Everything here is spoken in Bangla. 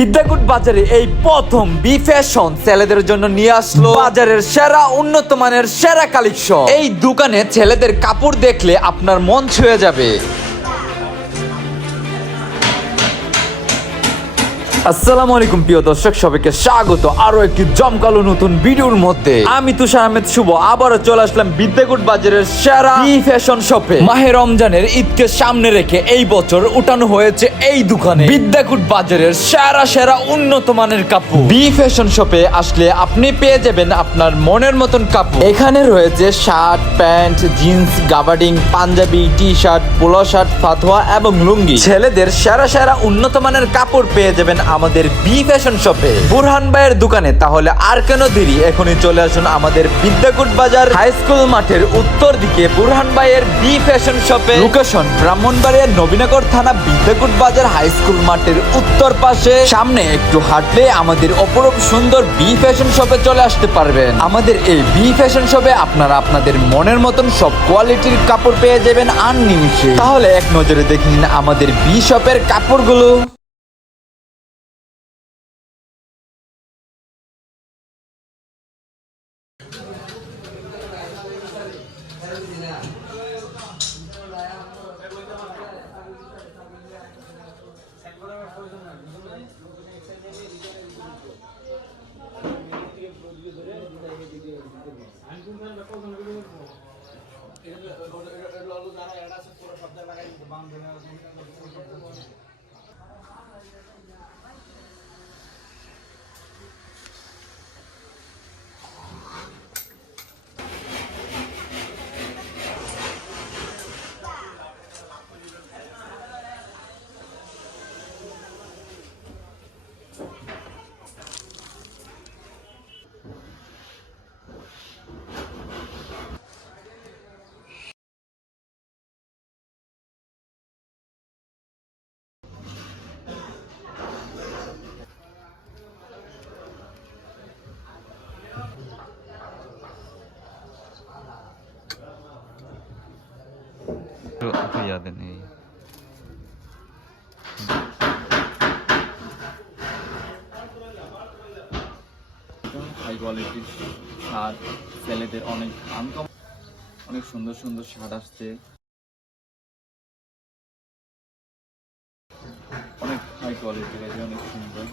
বিদ্যাকুট বাজারে এই প্রথম বি ফ্যাশন ছেলেদের জন্য নিয়ে আসলো বাজারের সেরা উন্নত মানের সেরা কালেকশন। এই দোকানে ছেলেদের কাপড় দেখলে আপনার মন ছুঁয়ে যাবে। আসসালামু আলাইকুম প্রিয় দর্শক, সবাইকে স্বাগত আরো একটি জমকালো নতুন ভিডিওর মধ্যে। আমি তুষার আহমেদ শুভ আবারও চলে আসলাম বিদ্যাকুট বাজারের সেরা বি ফ্যাশন শপে। মাহে রমজানের ঈদকে সামনে রেখে এই বছর উঠানো হয়েছে এই দোকানে বিদ্যাকুট বাজারের সেরা সেরা উন্নত মানের কাপড়। বি ফ্যাশন শপে আসলে আপনি পেয়ে যাবেন আপনার মনের মতন কাপড়। এখানে রয়েছে shirt, pant, jeans, gabardine, panjabi, T shirt, polo shirt, fatua এবং লুঙ্গি। ছেলেদের সেরা সেরা উন্নত মানের কাপড় পেয়ে যাবেন আমাদের বি ফ্যাশন শপে, বুরহান ভাইয়ের দোকানে। তাহলে আর কেন দেরি, এখনই চলে আসুন আমাদের বিদ্যাকুট বাজার হাই স্কুল মাঠের উত্তর দিকে বুরহান ভাইয়ের বি ফ্যাশন শপে। লোকেশন ব্রাহ্মণবাড়িয়ার নবীনগর থানা, বিদ্যাকুট বাজার হাই স্কুল মাঠের উত্তর পাশে। সামনে একটু হাঁটলে আমাদের অপরূপ সুন্দর বি ফ্যাশন শপে চলে আসতে পারবেন। আমাদের এই বি ফ্যাশন শপে আপনারা আপনাদের মনের মতন সব কোয়ালিটির কাপড় পেয়ে যাবেন আর নিমিশে। তাহলে এক নজরে দেখে নিন আমাদের বি শপের কাপড়গুলো। याद नहीं হাই কোয়ালিটির শার্ট, ছেলেদের অনেক আনকমন, অনেক সুন্দর সুন্দর শার্ট আসছে, অনেক হাই কোয়ালিটির, অনেক সুন্দর।